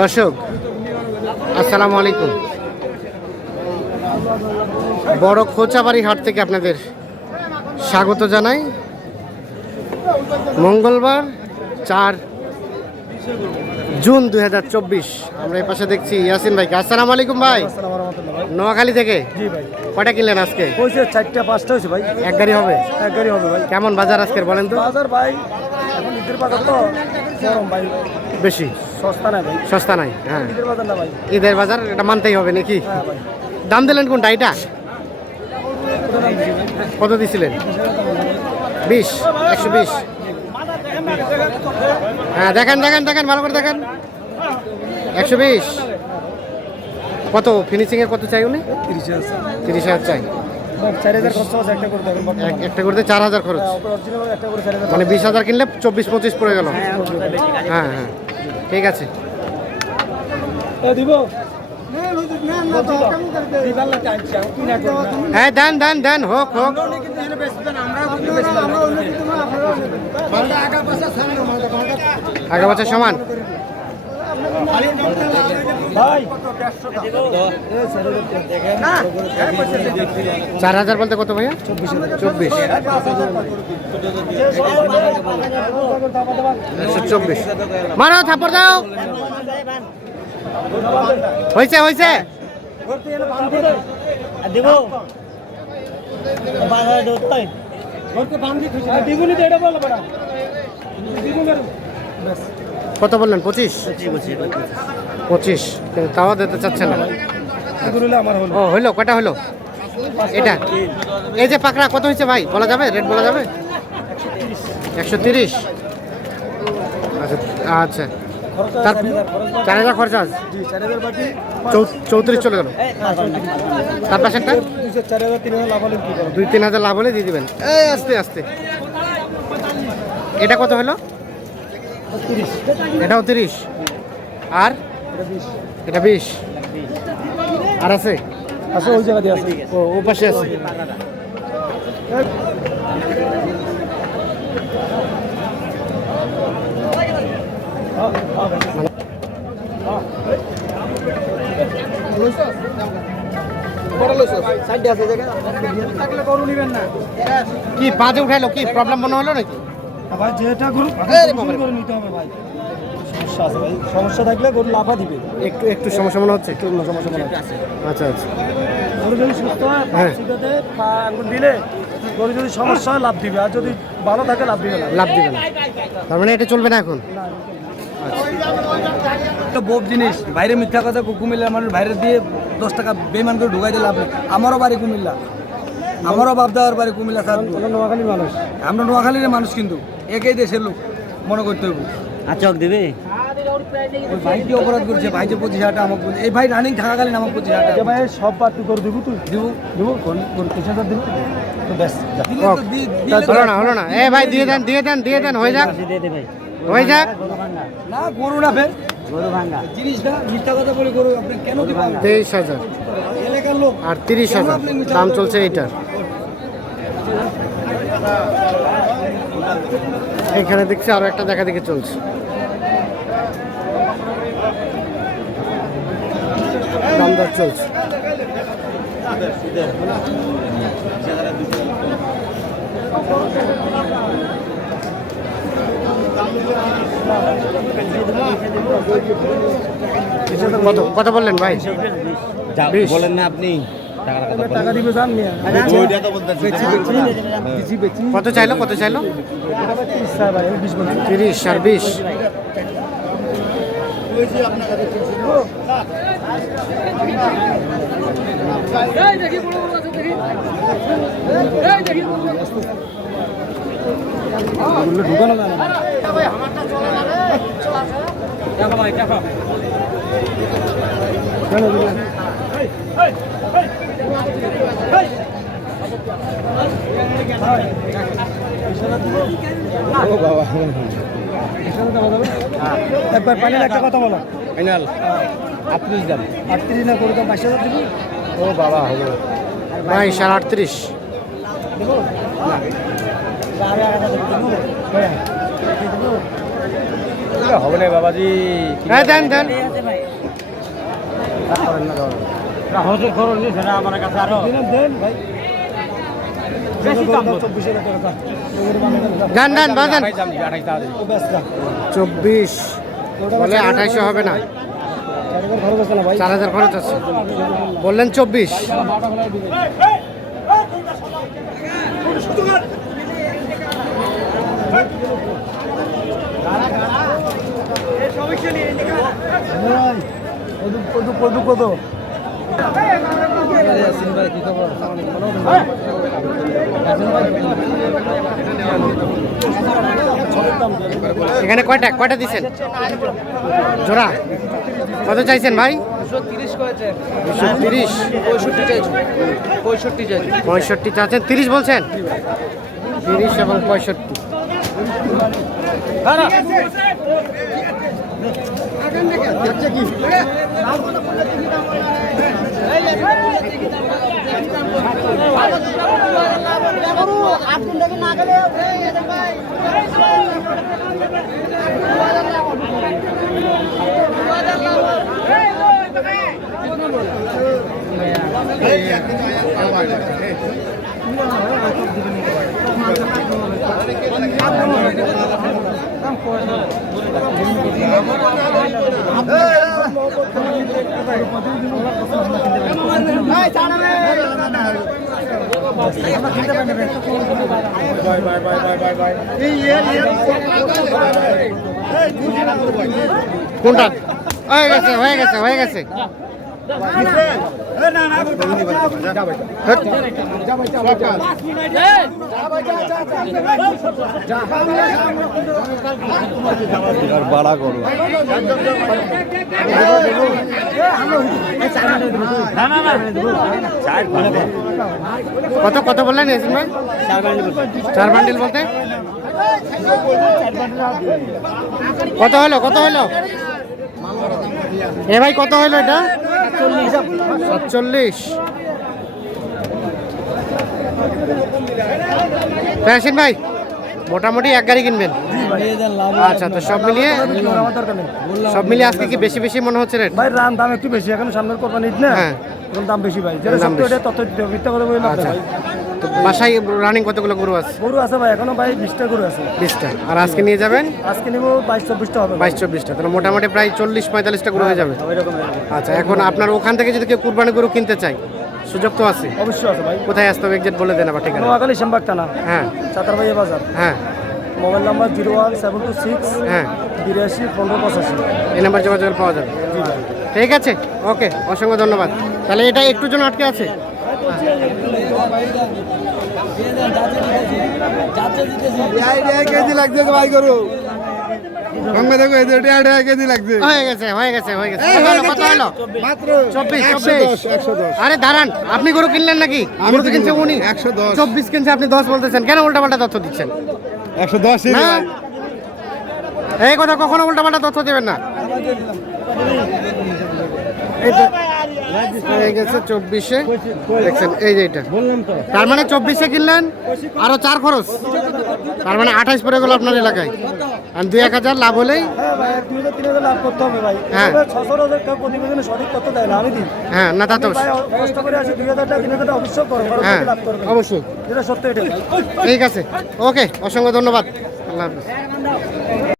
দর্শক আসসালামু আলাইকুম। বড় খোঁচাবাড়ি হাট থেকে আপনাদের স্বাগত জানাই। মঙ্গলবার চার জুন দু হাজার চব্বিশ। আমরা এই পাশে দেখছি ইয়াসিন ভাইকে। আসসালামু আলাইকুম ভাই। নোয়াখালী থেকে? কটা কিনলেন আজকে? চারটা পাঁচটা হয়েছে ভাই। এক গাড়ি হবে? এক গাড়ি হবে ভাই। কেমন বাজার আজকের বলেন তো? বাজার ভাই এখন ঈদের বাজার তো গরম ভাই। বেশি। সস্তা নাই হ্যাঁ। ঈদের বাজার এটা মানতেই হবে নাকি? হ্যাঁ দাম দিলেন কোনটা এটা? কত দিছিলেন? বিশ একশো বিশ। হ্যাঁ দেখেন দেখেন দেখেন ভালো করে দেখেন। একশো বিশ। কত ফিনিশিংয়ে কত চাই উনি? তিরিশ হাজার চাই। একটা করতে চার হাজার খরচ। হাজার মানে বিশ হাজার কিনলে চব্বিশ পঁচিশ পড়ে গেল। হ্যাঁ হ্যাঁ। ঠিক আছে। দিব? হ্যাঁ দেন দেন দেন হোক হোক। আগা বছর সমান। চার হাজার বলতে কত ভাইয়া? চব্বিশ। একশো চব্বিশ। মারো থাপড় দাও। হয়েছে হয়েছে। দিব। তো বেটা দ্বিগুণের ব্যাস কত বললেন, পঁচিশ? পঁচিশ। তাও দিতে চাচ্ছে না। ও, হইল কটা হলো এটা? এই যে পাকড়া, কত হয়েছে ভাই? বলা যাবে? রেট বলা যাবে? একশো তিরিশ। আচ্ছা আচ্ছা। চার হাজার খরচ আছে? চৌত্রিশ চলে গেল। তার করব দুই, তিন হাজার লাভ হলে দিয়ে দেবেন। এই, আস্তে আস্তে। এটা কত হলো এটাও তিরিশ। আর? এটা বিশ। আর আছে? আছে ওই জায়গা দিয়ে আছে। ও ও পাশে আছে। কি পাঁচে উঠাইলো কি? প্রবলেম মনে হলো নাকি? ভাই যেটা গরু এই করে নিতে হবে ভাই। সমস্যা আছে ভাই। সমস্যা থাকলে গরু লাফা দিবে। একটু একটু সমস্যা মনে হচ্ছে? একটু অন্য সমস্যা মনে হচ্ছে। আচ্ছা আচ্ছা। গরু যদি সুস্থ হয় হ্যাঁ। পা আঙ্গুল দিলে গরু যদি সমস্যা হয় লাভ দিবে। আর যদি ভালো থাকে লাভ দিবে না। লাভ দিবে না। তার মানে এটা চলবে না এখন? একটা বোপ জিনিস বাইরে মিথ্যা কথা কু- কুমিল্লা মানুষ বাইরে দিয়ে দশ টাকা বেমান করে ঢুকাই দিয়ে লাভ নেই। আমারও বাড়ি কুমিল্লা। আমারও বাপ দাদার বাড়ি কুমিল্লা স্যার নোয়াখালীর মানুষ। আমরা নোয়াখালীর মানুষ কিন্তু। একই দেশের লোক মনে করতে হবে। আচক দেবে? ভাই কি অপরাধ করছে ভাই যে পঁচিশ হাজার আমাকে বলছে। এই ভাই রানিং থাকাকালীন আমাকে পঁচিশ হাজার ভাই সব পার্টি করে দিব তুই। দিব। দিব গরু হাজার দিব তো ব্যাস হলো না হলো না। এ ভাই দিয়ে দেন দিয়ে দেন দিয়ে দেন হয়ে যাক। হয়ে যাক। না গরু না ফের গরু ভাঙ্গা জিনিসটা মিথ্যা কথা বলে গরু আপনি কেন দিবেন? তেইশ হাজার। আর তিরিশ হাজার। দাম চলছে এইটার। এখানে দেখছি আরও একটা দেখা দেখে চলছে। দাম দর চলছে। কত বললেন ভাই। বলেন না আপনি। টাকা দিবে বেশি বেশি কত চাইলো কত চাইলো? তিরিশ আর বিশ। ঢুকানো না। কেন দিবেন? একবার পানির একটা কথা বলো। ফাইনাল। আটত্রিশ দাম। আটত্রিশ না করে দাম বাইশ হাজার দিব। ও বাবা হবে বাইশ আর আটত্রিশ। হ্যাঁ। হবে না বাবাজি। হ্যাঁ দেন হজর খরচ নিয়েছে না আমার কাছে আরও। দেন ভাই। চব্বিশ বাজান। আঠাইশ চব্বিশ। বলে হবে না। চার হাজার খরচ আছে। বললেন চব্বিশ। কদু কদু কদু এখানে কয়টা? কয়টা দিচ্ছেন জোড়া? কত চাইছেন ভাই? পঁয়ষট্টি চাচ্ছেন তিরিশ বলছেন? তিরিশ এবং পঁয়ষট্টি। Hey! কোনটা? হয়ে গেছে হয়ে গেছে হয়ে গেছে। বাড়া করো কত কত বললেন চার বান্ডিল বলতে? কত হলো কত হলো? এ ভাই, কত হলো এটা? সাতচল্লিশ। ফ্যাশন ভাই মোটামুটি এক গাড়ি কিনবেন? আচ্ছা তো সব মিলিয়ে সব মিলিয়ে আজকে কি বেশি বেশি মনে হচ্ছে রেট? ভাই রাম দাম একটু বেশি এখন সামনের কোরবানি ঈদ না? হ্যাঁ। এখন দাম বেশি ভাই। যেটা সত্য এটা তত। মিথ্যা কথা বলে লাভ আচ্ছা। ভাই। তো বাসায় রানিং কতগুলো গরু আছে? গরু আছে ভাই এখনও ভাই বিশটা গরু আছে। বিশটা। আর আজকে নিয়ে যাবেন? আজকে নিবো বাইশ চব্বিশটা হবে। বাইশ চব্বিশটা। তাহলে মোটামুটি প্রায় চল্লিশ পঁয়তাল্লিশটা গরু হয়ে যাবে। ওই রকম আচ্ছা এখন আপনার ওখান থেকে যদি কেউ কুরবানি গরু কিনতে চায় সুযোগ তো আছে। অবশ্যই আছে ভাই। কোথায় আসতে হবে একজেট বলে দেন আবার ঠিকানা। নোয়াখালী শ্যামবাগ টানা হ্যাঁ। চাতারবাইয়া বাজার। হ্যাঁ। Mobile number zero one seven two six হ্যাঁ। বিরাশি পনেরো পঁচাশি। এই নাম্বার যোগাযোগ পাওয়া যাবে। ঠিক আছে। ওকে অসংখ্য ধন্যবাদ। তাহলে এটা একটু জন্য আটকে আছে? কেজি লাগছে ভাই করো দেখো এই কেজি লাগছে। হয়ে গেছে হয়ে গেছে হয়ে গেছে। কত হলো, মাত্র চব্বিশ চব্বিশ। আরে দাঁড়ান আপনি গরু কিনলেন নাকি? গরু তো কিনছে উনি। একশো দশ। চব্বিশ কিনছে আপনি দশ বলতেছেন। কেন উল্টা পাল্টা তথ্য দিচ্ছেন? একশো দশ না। এই কথা কখনো উল্টা পাল্টা তথ্য দেবেন না। এই হয়ে গেছে চব্বিশে। দেখছেন এই যে এটা। তার মানে চব্বিশে কিনলেন আরও চার খরচ। তার মানে আঠাশ পড়ে গেল আপনার এলাকায়। আর দুই এক হাজার লাভ হলেই হ্যাঁ। হ্যাঁ। না তা তো হ্যাঁ অবশ্যই। যেটা সত্য এটা ঠিক আছে ওকে অসংখ্য ধন্যবাদ। আল্লাহ হাফিজ।